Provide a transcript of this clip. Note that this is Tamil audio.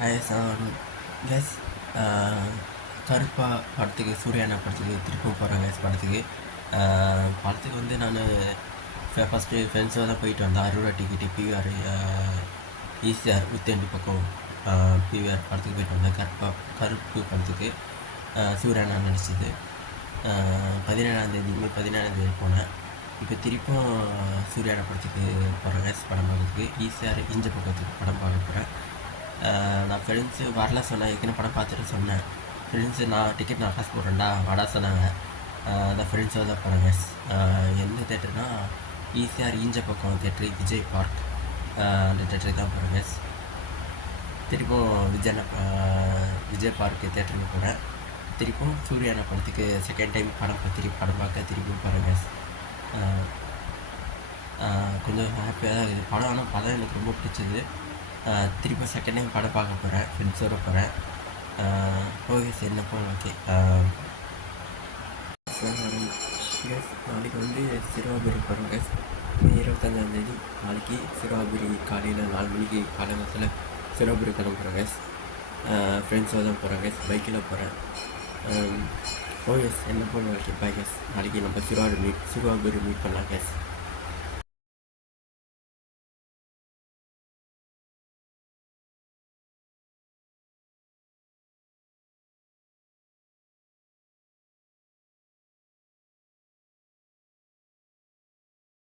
கேஸ் கருப்பா படத்துக்கு சூர்யானா படத்துக்கு திருப்பூர் போகிறேன் கேஸ் படத்துக்கு. படத்துக்கு வந்து நான் ஃபஸ்ட்டு ஃப்ரெண்ட்ஸோடு தான் போயிட்டு வந்தேன். அறுபது டிக்கெட்டு பிவிஆர் ஈசிஆர் ஊத்தேண்டி பக்கம் பிவிஆர் படத்துக்கு போயிட்டு வந்தேன். கருப்பு படத்துக்கு சூர்யானா நடிச்சது. 17ஆந்தேதி மே 17ஆந்தேதி போனேன். இப்போ திருப்பும் சூர்யானா படத்துக்கு போகிறேன் கேஸ் படம் பார்க்கறதுக்கு. ஈசிஆர் இஞ்ச பக்கத்துக்கு படம் பார்க்க போகிறேன். நான் ஃப்ரெண்ட்ஸு வரல சொன்னேன். ஏற்கனவே படம் பார்த்துட்டு சொன்னேன். ஃப்ரெண்ட்ஸு நான் டிக்கெட் நான் காசு போடுறேன்டா வாடா சொன்னாங்க. அதான் ஃப்ரெண்ட்ஸோட தான் போகிறேன் கேஸ். எந்த தேட்டருனா ஈசிஆர் ஈஞ்ச பக்கம் தேட்டரு விஜய் பார்க், அந்த தேட்டருக்கு தான் போகிறேன் கேஸ். திருப்பும் விஜய் பார்க்கு தேட்டருக்கு போகிறேன். திருப்பும் சூர்யானா படத்துக்கு செகண்ட் டைம் படம் பார்க்க திருப்பியும் போகிறேன் கேஸ். கொஞ்சம் ஹாப்பியாக தான் இருக்குது படம். ஆனால் படம் எனக்கு ரொம்ப பிடிச்சது. திருப்பி செகண்ட் டைம் படம் பார்க்க போகிறேன், ஃப்ரெண்ட்ஸோடு போகிறேன். ஓகே சார், என்ன போகணும். ஓகே கேஸ் நாளைக்கு வந்து சிறுவாபுரி போகிறோம் கேஸ். மே 25ஆந்தேதி நாளைக்கு சிறுவாபுரி காலையில் 4 மணிக்கு காலங்கத்தில் சிறுவாபுரி கிளம்புறோம் கேஸ். ஃப்ரெண்ட்ஸோடு தான் போகிறேன் கேஸ், பைக்கில் போகிறேன். ஓகே என்ன போகணும். Okay bye case. நாளைக்கு நம்ம சிறுவாபுரி மீட் பண்ணலாம் கேஸ்.